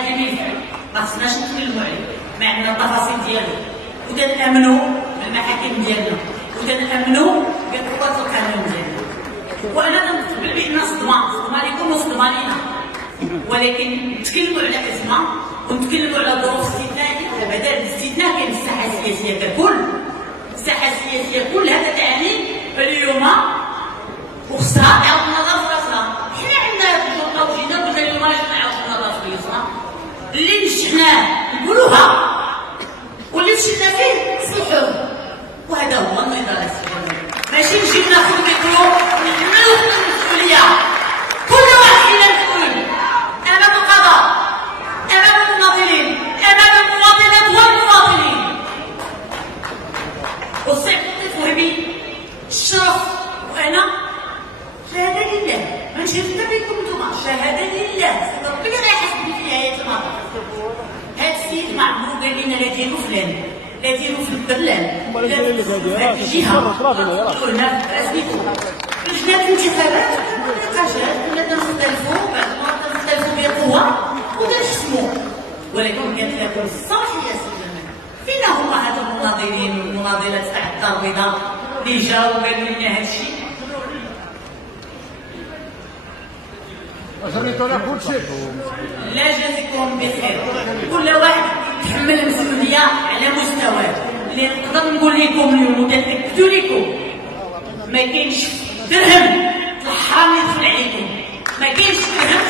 هذه ميزه ما خصناش نتكلموا عليه، ما عندنا التفاصيل ديالو، وتنامنوا بالمحاكم ديالنا، وتنامنوا بقوه القانون ديالنا. وانا كنقبل بان صدمه لكم وصدمه لينا، ولكن نتكلموا على ازمه ونتكلموا على ظروف استثنائيه. بعد الاستثناء كاين الساحه السياسيه ككل. الساحه السياسيه كلها تعني اليوم وخصها تعاود النظر في راسها. حنا عندنا الجرأه وجينا قلنا اليوم اش نعاود النظر في راسنا، اللي نجحناه نقولوها واللي فشلنا فيه نصلحوه. وهذا هو النضال السياسي، ماشي نجي ناخذ الميكرو ونحملو المسؤوليه. كل واحد فينا مسؤول امام القضاء، امام المناضلين، امام المواطنات والمواطنين. والصعب تفهمي الشرف، وانا شهاده لله ما نشهد حتى بكم نتوما، شهاده لله سيدي ربي اللي غيحاسبني في نهايه المطاف. هاد السيد ما عمرو قال لنا لا ديرو فلان، لا ديرو في البرلان، لا في الجهه، قلنا اسميتو لجنه الانتخابات نقاشات كنا كنختلفوا، بعد ما كنختلفوا بقوه ونحسموا، ولكن كانت لكم الصلاحيه سيدنا. فينا هما هاد المناضلين والمناضلات تاع الدار البيضاء اللي جاوا وقالوا لنا هاد الشيء؟ لا جازيكم بخير. كل واحد يتحمل المسؤوليه على مستواه. اللي نقدر نقول لكم اليوم وتاكدوا لكم ما كاينش درهم الحرام يدخل عليكم، ما كاينش درهم